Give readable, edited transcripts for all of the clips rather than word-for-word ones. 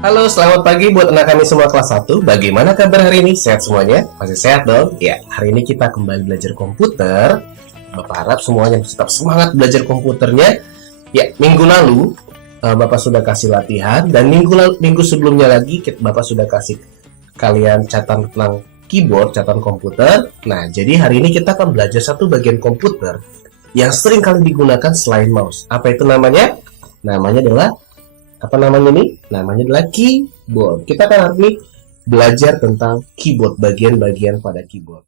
Halo, selamat pagi buat anak kami semua kelas 1. Bagaimana kabar hari ini? Sehat semuanya? Masih sehat dong? Ya, hari ini kita kembali belajar komputer. Bapak harap semuanya tetap semangat belajar komputernya. Ya, minggu lalu Bapak sudah kasih latihan, dan minggu sebelumnya lagi Bapak sudah kasih kalian catatan tentang keyboard, catatan komputer. Nah, jadi hari ini kita akan belajar satu bagian komputer yang sering kali digunakan selain mouse. Apa itu namanya? Namanya adalah Namanya adalah keyboard. Kita akan hari ini belajar tentang keyboard, bagian-bagian pada keyboard.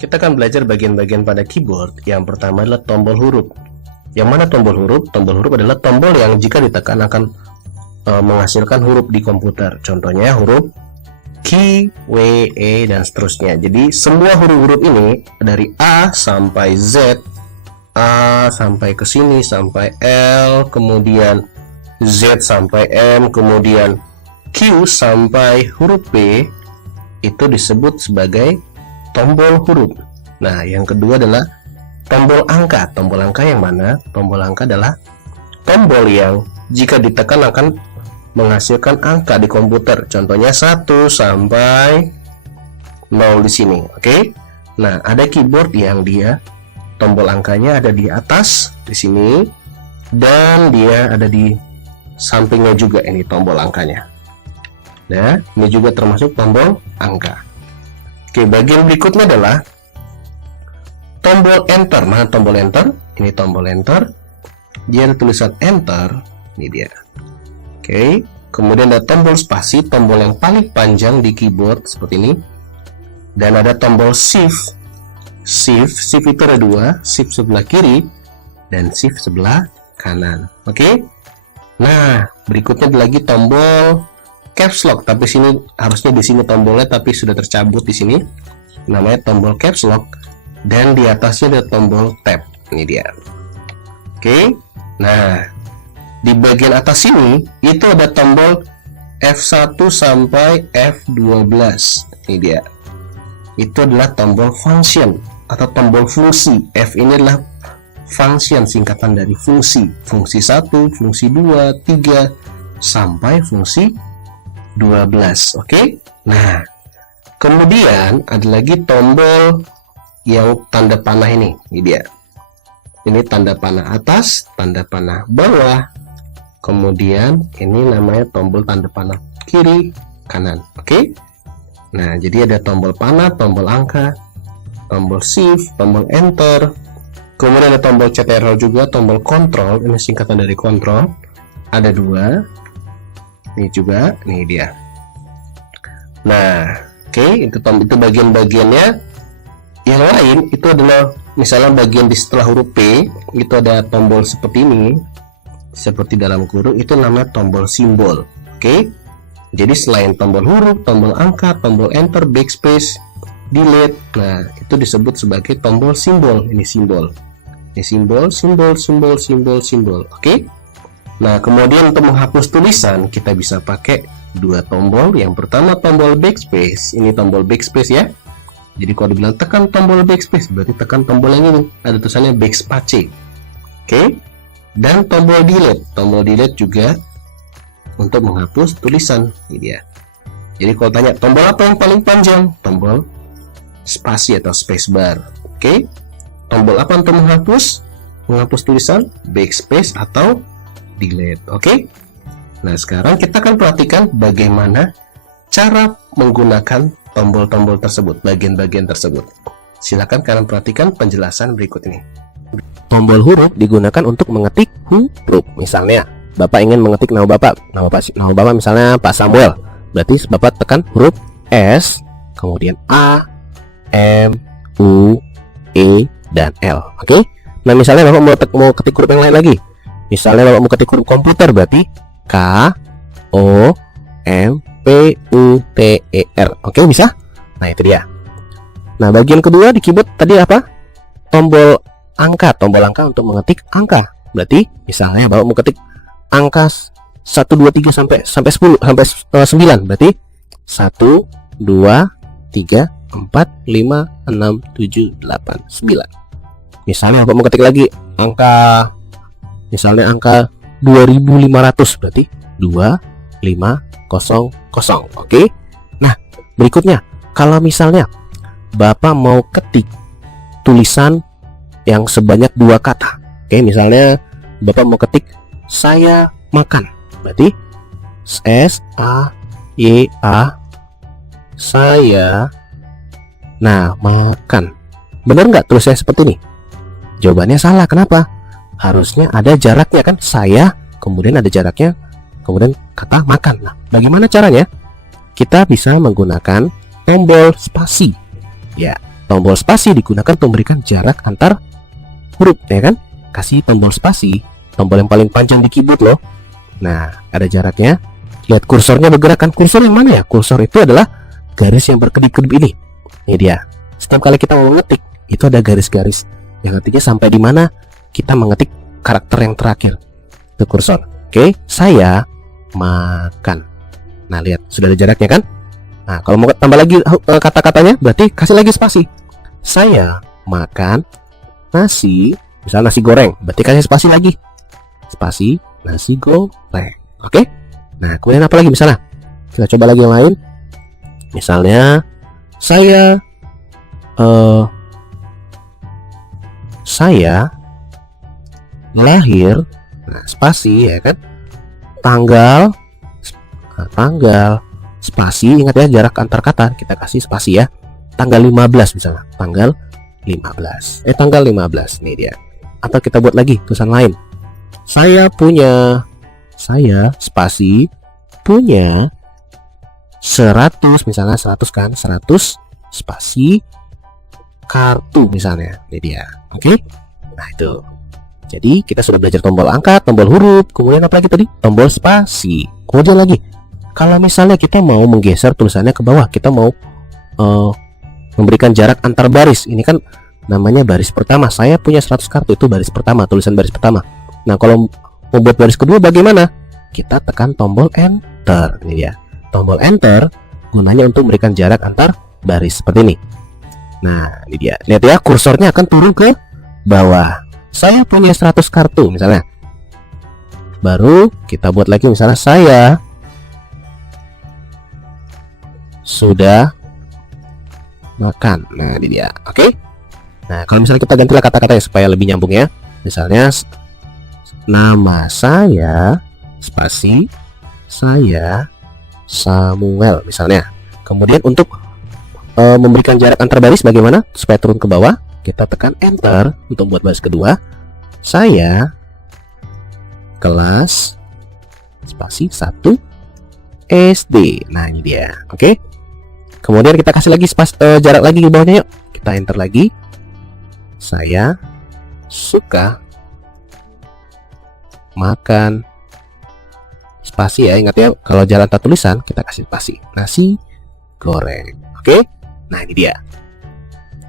Kita akan belajar bagian-bagian pada keyboard. Yang pertama adalah tombol huruf. Yang mana tombol huruf? Tombol huruf adalah tombol yang jika ditekan akan menghasilkan huruf di komputer. Contohnya huruf Q, W, E, dan seterusnya. Jadi semua huruf-huruf ini dari A sampai Z, A sampai ke sini sampai L, kemudian Z sampai M, kemudian Q sampai huruf P, itu disebut sebagai tombol huruf. Nah, yang kedua adalah tombol angka. Tombol angka yang mana? Tombol angka adalah tombol yang jika ditekan akan menghasilkan angka di komputer. Contohnya 1 sampai 0 di sini. Oke? Nah, ada keyboard yang dia tombol angkanya ada di atas di sini, dan dia ada di sampingnya juga, ini tombol angkanya. Nah, ini juga termasuk tombol angka. Oke, bagian berikutnya adalah tombol enter. Nah, tombol enter, ini tombol enter. Dia ada tulisan enter, ini dia. Oke, kemudian ada tombol spasi, tombol yang paling panjang di keyboard seperti ini. Dan ada tombol shift. Shift itu ada dua, shift sebelah kiri dan shift sebelah kanan. Oke. Nah, berikutnya ada lagi tombol caps lock, tapi sini harusnya di sini tombolnya tapi sudah tercabut di sini. Namanya tombol caps lock, dan di atasnya ada tombol tab. Ini dia. Oke. Nah, di bagian atas sini itu ada tombol F1 sampai F12. Ini dia. Itu adalah tombol function atau tombol fungsi. F ini adalah function, singkatan dari fungsi. Fungsi 1, fungsi 2, 3, sampai fungsi 12. Oke? Nah, kemudian ada lagi tombol yang tanda panah ini. Ini dia. Ini tanda panah atas, tanda panah bawah. Kemudian ini namanya tombol tanda panah kiri, kanan. Oke? Nah, jadi ada tombol panah, tombol angka, tombol shift, tombol enter. Kemudian ada tombol CTRL juga, tombol kontrol, ini singkatan dari kontrol. Ada dua. Ini juga, ini dia. Nah, oke, itu bagian-bagiannya. Yang lain itu adalah misalnya bagian di setelah huruf P, itu ada tombol seperti ini, seperti dalam kurung, itu namanya tombol simbol. Oke. Jadi selain tombol huruf, tombol angka, tombol enter, backspace, delete, nah itu disebut sebagai tombol simbol. Ini simbol. Ini simbol. Oke. Nah, kemudian untuk menghapus tulisan kita bisa pakai dua tombol. Yang pertama tombol backspace. Ini tombol backspace ya. Jadi kalau dibilang tekan tombol backspace, berarti tekan tombol yang ini. Ada tulisannya backspace. Oke. Dan tombol delete. Tombol delete juga untuk menghapus tulisan. Ini dia. Jadi kalau tanya tombol apa yang paling panjang? Tombol spasi atau spacebar. Oke. Tombol apa untuk menghapus tulisan? Backspace atau delete. Oke. Nah, sekarang kita akan perhatikan bagaimana cara menggunakan tombol-tombol tersebut, bagian-bagian tersebut. Silakan kalian perhatikan penjelasan berikut ini. Tombol huruf digunakan untuk mengetik huruf. Misalnya, Bapak ingin mengetik nama Bapak misalnya Pak Samuel. Berarti Bapak tekan huruf S, kemudian A, M, U, E, dan L. Oke. Nah, misalnya Bapak mau ketik huruf yang lain lagi. Misalnya Bapak mau ketik huruf komputer, berarti K, O, M, P, U, T, E, R. Oke, bisa? Nah, itu dia. Nah, bagian kedua di keyboard tadi apa? Tombol angka. Tombol angka untuk mengetik angka. Berarti misalnya Bapak mau ketik angka 1, 2, 3 sampai 10 sampai 9. Berarti 1, 2, 3, 4, 5, 6, 7, 8, 9. Misalnya Bapak mau ketik lagi angka, misalnya angka 2500, berarti 2, 5, Oke. Nah, berikutnya, kalau misalnya Bapak mau ketik tulisan yang sebanyak 2 kata. Oke, misalnya Bapak mau ketik saya makan. Berarti S-A-Y-A, saya. Nah, makan. Benar nggak tulisnya seperti ini? Jawabannya salah. Kenapa? Harusnya ada jaraknya kan? Saya, kemudian ada jaraknya, kemudian kata makan. Nah, bagaimana caranya? Kita bisa menggunakan tombol spasi. Ya, tombol spasi digunakan untuk memberikan jarak antar huruf, ya kan? Kasih tombol spasi, tombol yang paling panjang di keyboard loh. Nah, ada jaraknya. Lihat kursornya bergerak kan? Kursor yang mana ya? Kursor itu adalah garis yang berkedip-kedip ini. Ini dia. Setiap kali kita mau mengetik, itu ada garis-garis yang artinya sampai di mana kita mengetik karakter yang terakhir. Itu kursor. Oke, saya makan. Nah, lihat, sudah ada jaraknya kan? Nah, kalau mau tambah lagi kata-katanya, berarti kasih lagi spasi. Saya makan nasi, misalnya nasi goreng, berarti kasih spasi lagi. Spasi nasi goreng. Oke? Nah, kemudian apa lagi misalnya? Kita coba lagi yang lain. Misalnya saya lahir, nah, spasi, ya kan? Tanggal, spasi, ingat ya, jarak antar kata kita kasih spasi ya. Tanggal 15 misalnya, tanggal 15 nih dia. Atau kita buat lagi tulisan lain. Saya spasi punya 100, misalnya 100 kan, 100 spasi kartu misalnya. Ini dia. Oke? Nah, itu. Jadi kita sudah belajar tombol angkat, tombol huruf, kemudian apa lagi tadi? Tombol spasi. Kemudian lagi, kalau misalnya kita mau menggeser tulisannya ke bawah, kita mau memberikan jarak antar baris. Ini kan namanya baris pertama. Saya punya 100 kartu, itu baris pertama, tulisan baris pertama. Nah, kalau membuat baris kedua bagaimana? Kita tekan tombol enter. Ini dia. Tombol enter gunanya untuk memberikan jarak antar baris seperti ini. Nah, ini dia. Lihat ya, kursornya akan turun ke bawah. Saya punya 100 kartu misalnya. Baru kita buat lagi misalnya saya sudah makan. Nah, ini dia. Oke? Nah, kalau misalnya kita gantilah kata-katanya supaya lebih nyambung ya. Misalnya nama saya spasi saya Samuel misalnya. Kemudian untuk memberikan jarak antar baris bagaimana supaya turun ke bawah? Kita tekan enter untuk membuat baris kedua. Saya kelas spasi 1 SD. Nah, ini dia. Oke. Kemudian kita kasih lagi jarak lagi di bawahnya yuk. Kita enter lagi. Saya suka makan spasi ya. Ingat ya, kalau jalan antar tulisan kita kasih spasi. Nasi goreng. Oke. Nah, ini dia.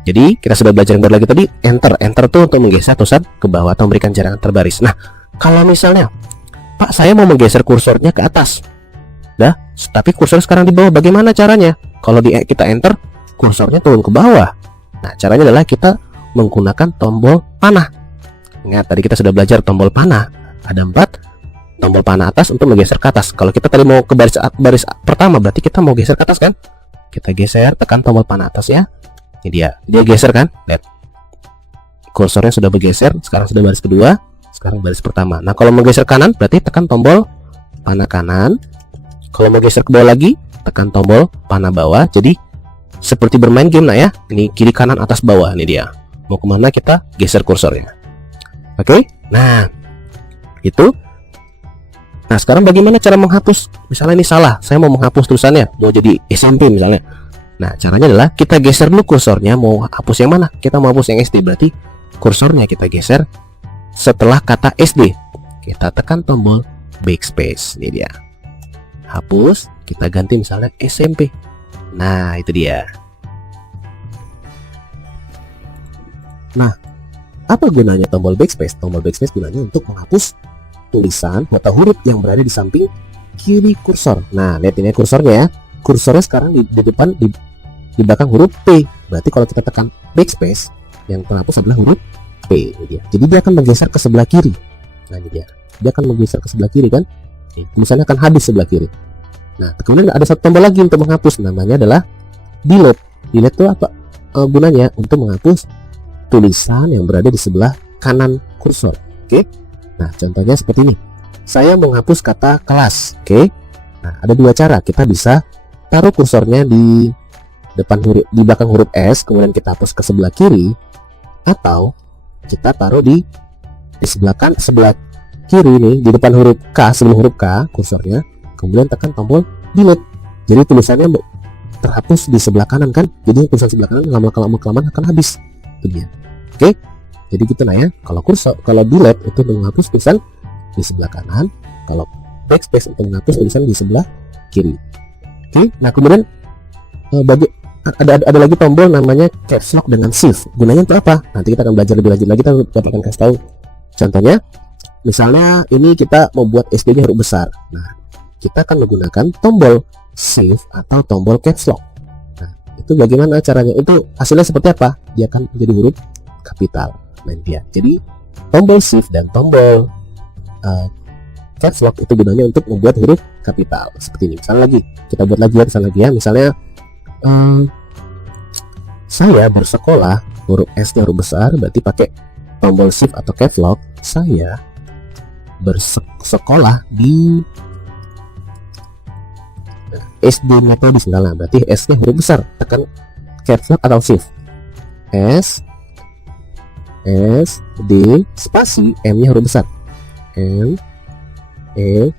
Jadi kita sudah belajar yang baru lagi tadi, enter tuh untuk menggeser tulisan ke bawah atau memberikan jarak antar baris. Nah, kalau misalnya Pak, saya mau menggeser kursornya ke atas, tapi kursor sekarang di bawah, bagaimana caranya? Kalau kita enter, kursornya turun ke bawah. Nah, caranya adalah kita menggunakan tombol panah. Ingat, tadi kita sudah belajar tombol panah. Ada 4 tombol panah atas untuk menggeser ke atas. Kalau kita tadi mau ke baris pertama, berarti kita mau geser ke atas kan? Kita geser, tekan tombol panah atas ya. Ini dia geser kan? Lihat, kursornya sudah bergeser. Sekarang sudah baris kedua, sekarang baris pertama. Nah, kalau mau geser kanan berarti tekan tombol panah kanan. Kalau mau geser ke bawah lagi, tekan tombol panah bawah. Jadi seperti bermain game lah ya. Ini kiri kanan atas bawah. Ini dia. Mau kemana kita geser kursornya. Oke? Nah, itu. Nah, sekarang bagaimana cara menghapus? Misalnya ini salah, saya mau menghapus tulisannya, mau jadi SMP misalnya. Nah, caranya adalah kita geser dulu kursornya. Mau hapus yang mana? Kita mau hapus yang SD, berarti kursornya kita geser setelah kata SD. Kita tekan tombol backspace. Ini dia. Hapus, kita ganti misalnya SMP. Nah, itu dia. Nah, apa gunanya tombol backspace? Tombol backspace gunanya untuk menghapus tulisan atau huruf yang berada di samping kiri kursor. Nah, lihat ini kursornya ya. Kursornya sekarang di depan di belakang huruf P. Berarti kalau kita tekan backspace, yang terhapus adalah huruf P. Ini dia. Jadi dia akan menggeser ke sebelah kiri. Nah, ini dia. Dia akan menggeser ke sebelah kiri kan? Tulisannya akan habis sebelah kiri. Nah, kemudian ada satu tombol lagi untuk menghapus, namanya adalah delete. Delete itu apa gunanya? Untuk menghapus tulisan yang berada di sebelah kanan kursor. Oke. Nah, contohnya seperti ini. Saya menghapus kata kelas. Oke. Nah, ada dua cara. Kita bisa taruh kursornya di depan huruf, di belakang huruf S, kemudian kita hapus ke sebelah kiri, atau kita taruh di sebelah kiri nih, di depan huruf K, sebelum huruf K kursornya, kemudian tekan tombol delete. Jadi tulisannya terhapus di sebelah kanan kan, jadi tulisan sebelah kanan lama-kelamaan akan habis. Itu dia. Oke, jadi gitu nah ya. Kalau delete itu menghapus tulisan di sebelah kanan, kalau backspace untuk menghapus tulisan di sebelah kiri. Oke, nah kemudian ada lagi tombol namanya caps lock dengan shift. Gunanya untuk apa? Nanti kita akan belajar lebih lanjut lagi, kita akan kasih tahu. Contohnya, misalnya ini kita mau buat SD-nya huruf besar. Nah, kita akan menggunakan tombol shift atau tombol caps lock. Nah, itu bagaimana caranya? Itu hasilnya seperti apa? Dia akan menjadi huruf kapital. Nah, dia. Jadi tombol shift dan tombol caps lock itu gunanya untuk membuat huruf kapital seperti ini. Misalnya lagi, kita buat lagi ya. Misalnya saya bersekolah, huruf S-nya huruf besar, berarti pakai tombol shift atau caps lock. Saya bersekolah di SD Metodis, misalnya, berarti S-nya huruf besar, tekan caps lock atau shift. S D spasi M-nya huruf besar, M E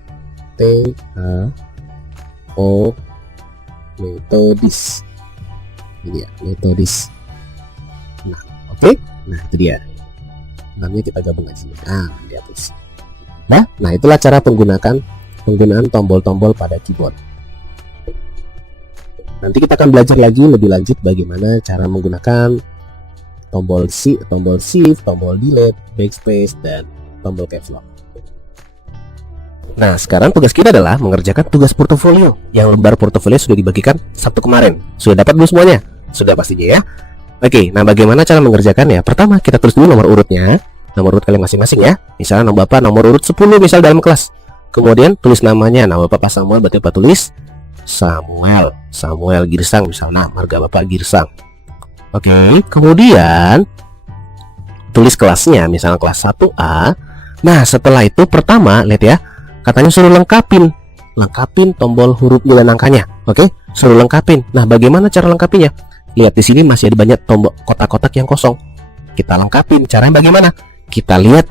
T H O Metodis. Ini ya, Metodis. Nah, oke. Nah, itu dia. Namanya kita gabung aja. Nah, dihapus. Nah, itulah cara penggunaan tombol-tombol pada keyboard. Nanti kita akan belajar lagi lebih lanjut bagaimana cara menggunakan tombol shift, tombol delete, backspace, dan tombol caps lock. Nah, sekarang tugas kita adalah mengerjakan tugas portofolio. Yang lembar portofolio sudah dibagikan Sabtu kemarin. Sudah dapat belum semuanya? Sudah pastinya ya. Oke, nah bagaimana cara mengerjakannya? Pertama, kita tulis dulu nomor urutnya. Nomor urut kalian masing-masing ya. Misalnya nama Bapak nomor urut 10 misal dalam kelas. Kemudian tulis namanya. Nama Bapak Samuel, berarti Bapak tulis Samuel Girsang misalnya. Marga Bapak Girsang. Oke, kemudian tulis kelasnya, misalnya kelas 1A. Nah, setelah itu pertama, lihat ya. Katanya suruh lengkapin tombol hurufnya dan angkanya. Oke, suruh lengkapin. Nah, bagaimana cara lengkapinya? Lihat di sini masih ada banyak tombol kotak-kotak yang kosong. Kita lengkapin. Caranya bagaimana? Kita lihat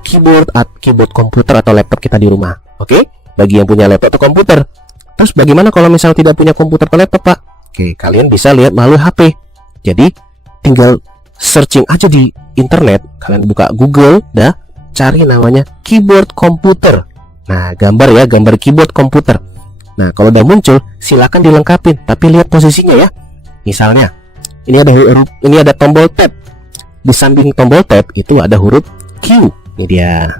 keyboard komputer atau laptop kita di rumah. Oke, bagi yang punya laptop atau komputer. Terus bagaimana kalau misal tidak punya komputer atau laptop, Pak? Oke, kalian bisa lihat melalui HP. Jadi tinggal searching aja di internet. Kalian buka Google, cari namanya keyboard komputer. Nah, gambar keyboard komputer. Nah, kalau udah muncul, silakan dilengkapin, tapi lihat posisinya ya. Misalnya, ini ada tombol tab. Di samping tombol tab itu ada huruf Q. Ini dia.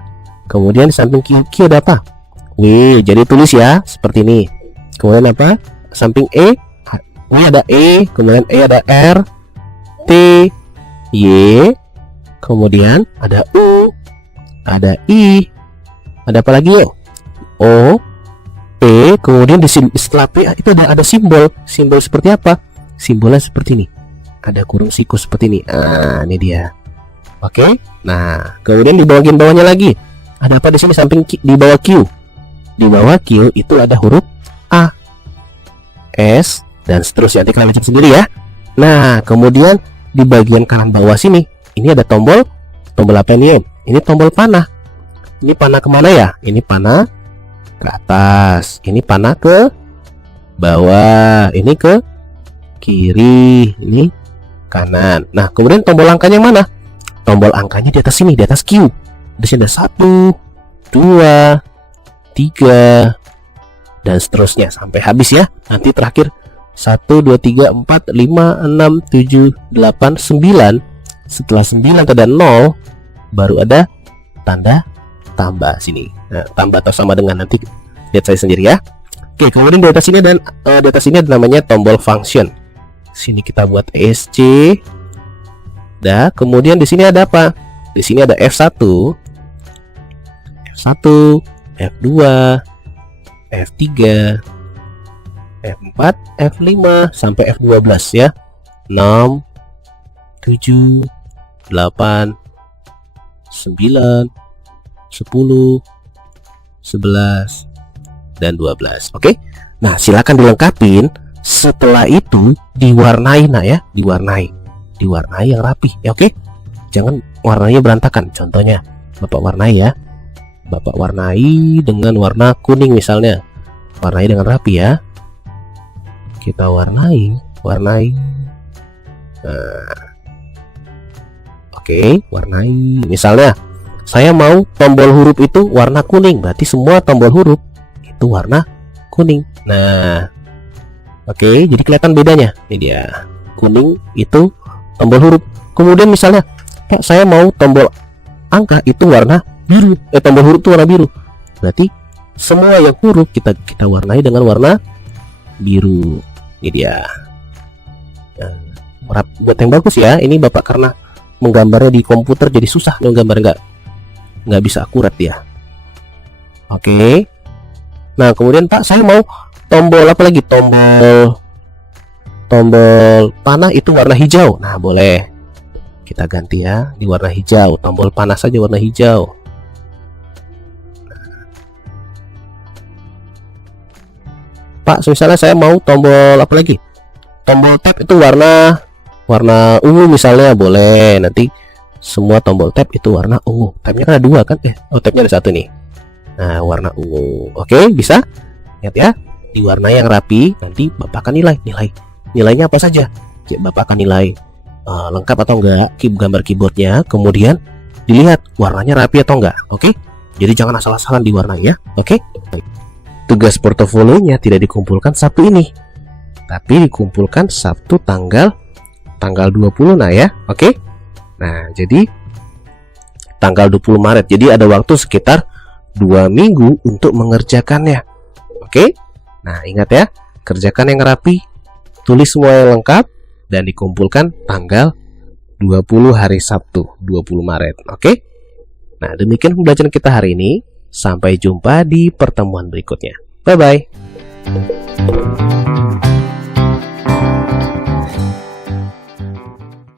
Kemudian di samping Q ada apa? W. Jadi tulis ya, seperti ini. Kemudian apa? Samping E, ini ada E, kemudian E ada R, T, Y, kemudian ada U, ada I, ada apa lagi ya? O, P, kemudian setelah P itu ada simbol seperti apa? Simbolnya seperti ini, ada kurung siku seperti ini. Nah, ini dia. Oke. Nah, kemudian di bawahnya lagi ada apa di sini? Samping di bawah Q, itu ada huruf A, S, dan seterusnya. Nanti kalian baca sendiri ya. Nah, kemudian di bagian kanan bawah sini ini ada tombol apa ini? Ini tombol panah. Ini panah kemana ya? Ini panah ke atas, ini panah ke bawah, ini ke kiri, ini kanan. Nah, kemudian tombol angkanya mana? Tombol angkanya di atas sini, di atas Q. Di sini ada 1, 2, 3, dan seterusnya sampai habis ya. Nanti terakhir 1, 2, 3, 4, 5, 6, 7, 8, 9. Setelah 9 ada 0, baru ada tanda tambah sini. Nah, tambah atau sama dengan, nanti lihat saya sendiri ya. Oke, kemudian di atas ini ada namanya tombol function. Sini kita buat SC. Kemudian di sini ada apa? Di sini ada F1, F2, F3, F4, F5 sampai F12 ya. 6, 7, 8, 9, 10, 11, dan 12. Oke. Nah, silakan dilengkapin. Setelah itu diwarnai, nah ya, diwarnai yang rapi ya. Oke. Jangan warnanya berantakan. Contohnya Bapak warnai ya. Bapak warnai dengan warna kuning misalnya. Warnai dengan rapi ya. Kita warnai. Oke, warnai. Misalnya saya mau tombol huruf itu warna kuning, berarti semua tombol huruf itu warna kuning. Nah, oke, jadi kelihatan bedanya. Ini dia, kuning itu tombol huruf. Kemudian misalnya, Pak, saya mau tombol angka itu warna biru. Tombol huruf itu warna biru. Berarti semua yang huruf kita warnai dengan warna biru. Ini dia. Nah, buat yang bagus ya. Ini Bapak karena menggambarnya di komputer jadi susah nih, gambar nggak bisa akurat ya. Oke. Nah, kemudian Pak, saya mau tombol apa lagi? Tombol panah itu warna hijau. Nah, boleh kita ganti ya di warna hijau. Tombol panah saja warna hijau. Pak, misalnya saya mau tombol apa lagi? Tombol tab itu warna ungu misalnya, boleh. Nanti semua tombol tab itu warna ungu. Tabnya kan ada 2 kan? Tabnya ada 1 nih. Nah, warna ungu. Oke, bisa. Lihat ya, diwarnai yang rapi. Nanti Bapak akan nilainya apa saja. Bapak akan nilai lengkap atau enggak gambar keyboardnya. Kemudian dilihat warnanya rapi atau enggak. Oke, jadi jangan asal-asalan diwarnai ya. Oke. Tugas portofolionya tidak dikumpulkan Sabtu ini, tapi dikumpulkan Sabtu tanggal 20. Nah ya. Oke. Nah, jadi tanggal 20 Maret. Jadi ada waktu sekitar 2 minggu untuk mengerjakannya. Oke. Nah, ingat ya, kerjakan yang rapi, tulis semua yang lengkap, dan dikumpulkan tanggal 20 hari Sabtu 20 Maret. Oke. Nah, demikian pembelajaran kita hari ini. Sampai jumpa di pertemuan berikutnya. Bye-bye.